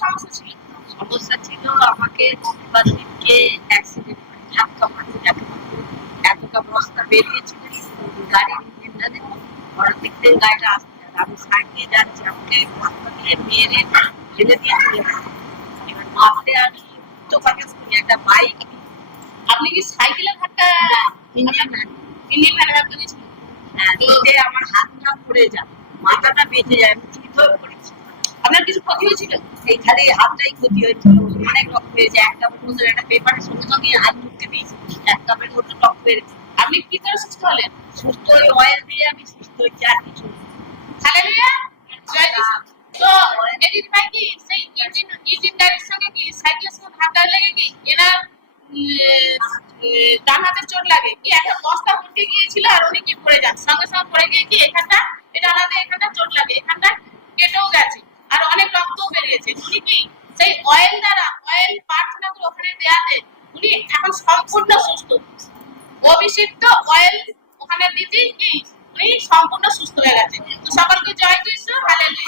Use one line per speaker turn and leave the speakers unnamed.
সমস্যা ছিল
সমস্যা ছিল আমাকে রবিবার দিনকে অ্যাক্সিডেন্ট ধাক্কা মারতে যাকে এতটা বস্তা বেরিয়েছিল গাড়ির ইঞ্জিনটা দেখুন ঘরের দিক থেকে গাড়িটা আসতে যাবে আমি সাইড দিয়ে যাচ্ছি আমাকে বস্তা দিয়ে মেরে ফেলে দিয়ে চলে গেছে। এবার মারতে আমি তো কাকে শুনি একটা বাইক
আপনি কি সাইকেলের ধাক্কা
ইঞ্জিন
ইঞ্জিন ফ্যানের ধাক্কা দিয়েছিলেন
হ্যাঁ দিতে আমার হাতটা পড়ে যায় মাথাটা বেঁচে যায়
আপনার কিছু ক্ষতি হয়েছিল
এই খালি হাতটাই ক্ষতি হয়েছিল। অনেক এক মতো একটা পেপারের সঙ্গে সঙ্গে হাত ঢুকতে দিয়েছি। এক কাপের বেড়েছে
আপনি কি করে সুস্থ হলেন?
সুস্থ অয়েল দিয়ে আমি সুস্থ হয়েছি, আর কিছু
ডান হাতের চোট লাগে। কি একটা বস্তা উল্টে গিয়েছিল আর উনি কি পড়ে যান? সঙ্গে সঙ্গে পড়ে গিয়ে কি এখানটা এখানটা চোট লাগে এখানটা কেটেও গেছে। আর অনেক বেরিয়েছে। উনি কি সেই অয়েল দ্বারা অয়েল ওখানে দেয়াতে উনি এখন সম্পূর্ণ সুস্থ। অভিষিক্ত অয়েল ওখানে দিতে কি, উনি সম্পূর্ণ সুস্থ হয়ে গেছে। তো সকলকে জয় কৃষ্ণ হালেলুয়া